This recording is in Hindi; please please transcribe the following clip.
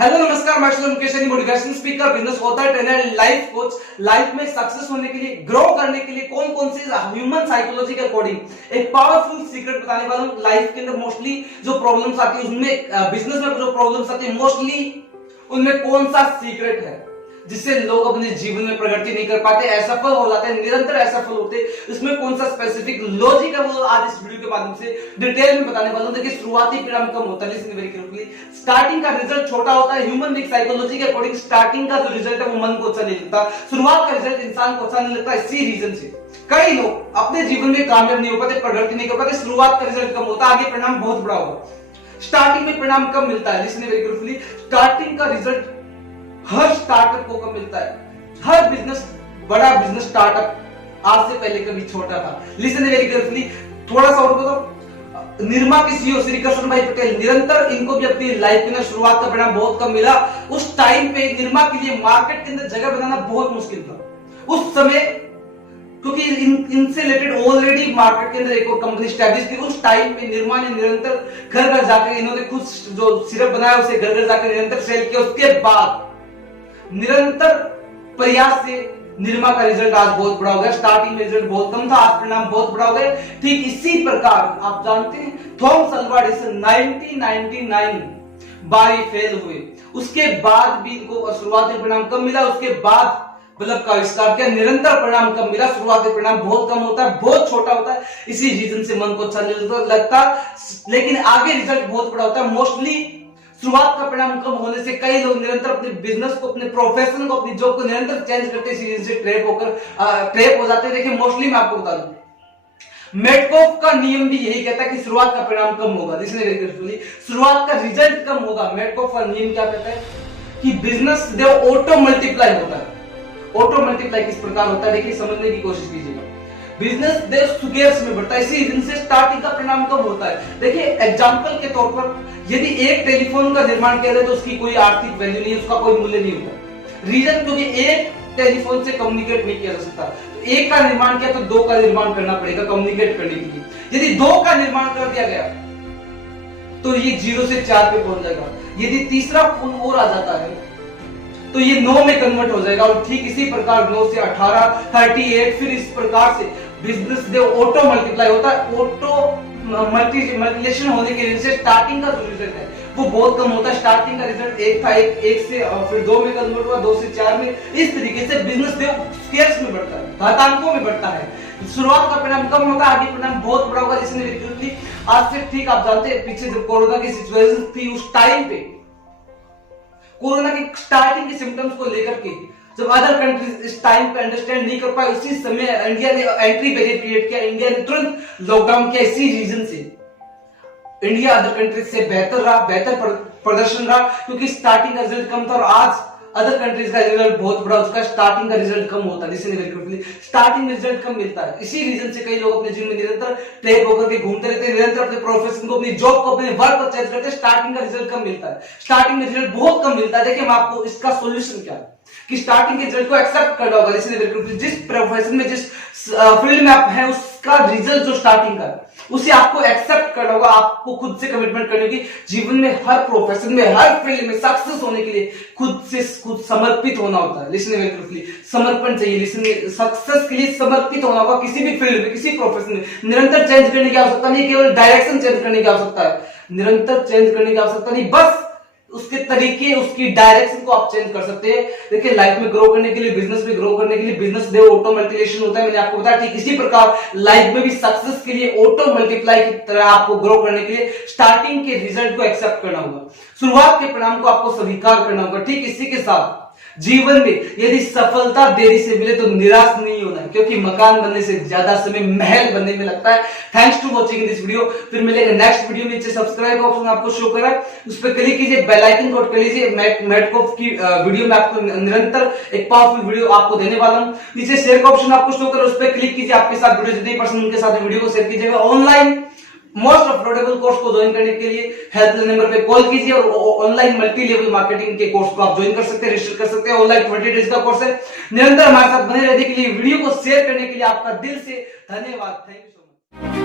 हेलो नमस्कार, मैं Mukesh motivation speaker, business author, trainer, life coach. Life में सक्सेस होने के लिए, ग्रो करने के लिए कौन कौन से ह्यूमन साइकोलॉजी के अकॉर्डिंग एक पावरफुल सीक्रेट बताने वाला हूं। लाइफ के अंदर मोस्टली जो प्रॉब्लम्स आती है, उसमें बिजनेस में जो प्रॉब्लम्स आती है मोस्टली उनमें कौन सा सीक्रेट है जिससे लोग अपने जीवन में प्रगति नहीं कर पाते, असफल हो जाते हैं, निरंतर असफल होते हैं। इसमें कौन सा स्पेसिफिक लॉजिक है वो आज इस वीडियो के माध्यम से डिटेल में बताने वाला हूं। देखिए, शुरुआती परिणाम कम होता है, लिसन वेरी केयरफुली। स्टार्टिंग का रिजल्ट छोटा होता है। ह्यूमन बीइंग साइकोलॉजी के अकॉर्डिंग स्टार्टिंग का जो रिजल्ट है वो मन को अच्छा नहीं लगता, शुरुआत का रिजल्ट इंसान को अच्छा नहीं लगता। इसी रीजन से कई लोग अपने जीवन में कामयाब नहीं हो पाते, प्रगति नहीं कर पाते। शुरुआत का रिजल्ट कम होता है, आगे परिणाम बहुत बड़ा होगा। स्टार्टिंग में परिणाम कम मिलता है, लिसन वेरी केयरफुली। स्टार्टिंग का रिजल्ट हर स्टार्टअप को कम मिलता है। हर बिजनेस, बड़ा बिजनेस स्टार्टअप आज से पहले कभी छोटा था। Listen very carefully. थोड़ा सा और बताओ, निरमा के सीईओ श्री कृष्ण भाई पटेल, निरंतर इनको भी अपनी लाइफ में शुरुआत का परिणाम बहुत कम मिला। उस टाइम पे निरमा के लिए मार्केट के अंदर जगह बनाना बहुत मुश्किल था उस समय, क्योंकि इनसे रिलेटेड ऑलरेडी मार्केट के अंदर एक और कंपनी स्टैब्लिश थी। उस टाइम पे निरमा ने निरंतर घर घर जाकर, इन्होंने खुद जो सिरप बनाया उसे घर घर जाकर निरंतर सेल किया। उसके बाद निरंतर प्रयास से निरमा का रिजल्ट आज बहुत बड़ा हो गया। स्टार्टिंग में रिजल्ट बहुत कम था, आज परिणाम बहुत बड़ा हो गया। ठीक इसी प्रकार आप जानते हैं थॉमस अल्वा एडिसन 1999 बार फेल हुए, उसके बाद भी इनको शुरुआती परिणाम कम मिला। उसके बाद बल्ब का आविष्कार किया, निरंतर परिणाम कम मिला। शुरुआती परिणाम बहुत कम होता है, बहुत छोटा होता है। इसी रीजन से मन को अच्छा नहीं लगता, लेकिन आगे रिजल्ट बहुत बड़ा होता है। मोस्टली शुरुआत का परिणाम कम होने से कई लोग निरंतर अपने बिजनेस को, अपने प्रोफेशन को, अपनी जॉब को निरंतर चेंज करते हैं, ट्रैप हो जाते हैं। देखिए, मोस्टली मैं आपको बता दूं, मेडकोफ का नियम भी यही कहता है कि शुरुआत का परिणाम कम होगा, शुरुआत का रिजल्ट कम होगा। मेडकोफ का नियम क्या कहता है कि बिजनेस जो ऑटो मल्टीप्लाई होता है। ऑटो मल्टीप्लाई किस प्रकार होता है, देखिए समझने की कोशिश कीजिएगा। बिजनेस देश सुगेर्स में बढ़ता है, इसी रीजन से स्टार्टिंग का परिणाम कम होता है। देखिए, एग्जांपल के तौर पर यदि एक टेलीफोन का निर्माण किया जाए तो उसकी कोई आर्थिक वैल्यू नहीं है, उसका कोई मूल्य नहीं होगा। रीजन क्योंकि एक टेलीफोन से कम्युनिकेट नहीं किया जा सकता। तो एक का निर्माण किया तो दो का निर्माण करना पड़ेगा कम्युनिकेट करने के लिए। यदि दो का निर्माण कर दिया गया तो ये 0 से 4 पे पहुंच जाएगा। यदि तीसरा फोन और आ जाता है तो ये 9 में कन्वर्ट हो जाएगा। और ठीक इसी प्रकार 9 से 18, 38, फिर इस प्रकार से बिजनेस जो ऑटो मल्टीप्लाई होता है। ऑटो मल्टीप्लिकेशन होने के लिए स्टार्टिंग का जो रिजल्ट है वो बहुत कम होता है। स्टार्टिंग का रिजल्ट एक था, एक से फिर 2 में कन्वर्ट हुआ, 2 से 4 में। इस तरीके से बिजनेस जो स्केल्स में बढ़ता है, घातांकों में बढ़ता है। शुरुआत का परिणाम कम होता है, आगे परिणाम बहुत बड़ा होगा। इसलिए आज से ठीक आप जानते हैं, पीछे जब कोरोना की सिचुएशन थी उस टाइम पे, कोरोना की स्टार्टिंग के सिम्टम्स को लेकर के जब अदर कंट्रीज इस टाइम पे अंडरस्टैंड नहीं कर पाए, उसी समय इंडिया ने एंट्री बैरियर क्रिएट किया। इंडिया ने तुरंत लॉकडाउन किया। इसी रीजन से इंडिया अदर कंट्रीज से बेहतर रहा, बेहतर प्रदर्शन रहा, क्योंकि स्टार्टिंग का रिजल्ट कम था। और आज अदर कंट्रीज का रिजल्ट बहुत बड़ा, उसका स्टार्टिंग का रिजल्ट कम होता है। स्टार्टिंग में रिजल्ट कम मिलता है। इसी रीजन से कई लोग अपने जीवन में निरंतर ट्रैप होकर के घूमते रहते हैं, निरंतर अपने प्रोफेशन को, अपनी जॉब को, अपने वर्क को चेंज करते हैं। स्टार्टिंग का रिजल्ट कम मिलता है, स्टार्टिंग में रिजल्ट बहुत कम मिलता है। देखिए, मैं आपको इसका सोल्यूशन क्या है कि स्टार्टिंग के रिजल्ट को एक्सेप्ट करना होगा। जिस प्रोफेशन में, जिस फील्ड में आप हैं, उसका रिजल्ट जो स्टार्टिंग का है उसे आपको एक्सेप्ट करना होगा। आपको खुद से कमिटमेंट करने की, जीवन में हर प्रोफेशन में, हर फील्ड में सक्सेस होने के लिए खुद से खुद समर्पित होना होता है। लिसन वेरी केयरफुली, समर्पण चाहिए। लिसन, सक्सेस के लिए समर्पित होना होगा। किसी भी फील्ड में, किसी प्रोफेशन में निरंतर चेंज करने की आवश्यकता नहीं, केवल डायरेक्शन चेंज करने की आवश्यकता है। निरंतर चेंज करने की आवश्यकता नहीं, बस उसके तरीके, उसकी डायरेक्शन को आप चेंज कर सकते हैं। देखिए, लाइफ में ग्रो करने के लिए, बिजनेस में ग्रो करने के लिए बिजनेस जो ऑटो मल्टीप्लिकेशन होता है, मैंने आपको बताया। ठीक इसी प्रकार लाइफ में भी सक्सेस के लिए ऑटो मल्टीप्लाई की तरह आपको ग्रो करने के लिए स्टार्टिंग के रिजल्ट को एक्सेप्ट करना होगा, शुरुआत के परिणाम को आपको स्वीकार करना होगा। ठीक इसी के साथ जीवन में यदि सफलता देरी से मिले तो निराश नहीं होना है, क्योंकि मकान बनने से ज्यादा समय महल बनने में लगता है। Thanks to watching this video. फिर मिलेगा नेक्स्ट वीडियो में। नीचे सब्सक्राइब ऑप्शन आपको शो कर रहा है, उस पर क्लिक कीजिए, बेल आइकन को कर लीजिए। मेडकोफ की वीडियो में आपको निरंतर एक पावरफुल वीडियो आपको देने वाला हूं। नीचे शेयर का ऑप्शन आपको शो कर रहा है, उस पर क्लिक कीजिए। आपके साथ वीडियो जितने पर्सन उनके साथ वीडियो को शेयर कीजिएगा। ऑनलाइन मोस्ट अफोर्डेबल कोर्स को ज्वाइन करने के लिए हेल्पलाइन नंबर पे कॉल कीजिए और ऑनलाइन मल्टी लेवल मार्केटिंग के कोर्स को आप ज्वाइन कर सकते हैं, रजिस्टर कर सकते हैं। ऑनलाइन 20 डेज का कोर्स है। निरंतर हमारे साथ बने रहने के लिए, वीडियो को शेयर करने के लिए आपका दिल से धन्यवाद। Thank you so much.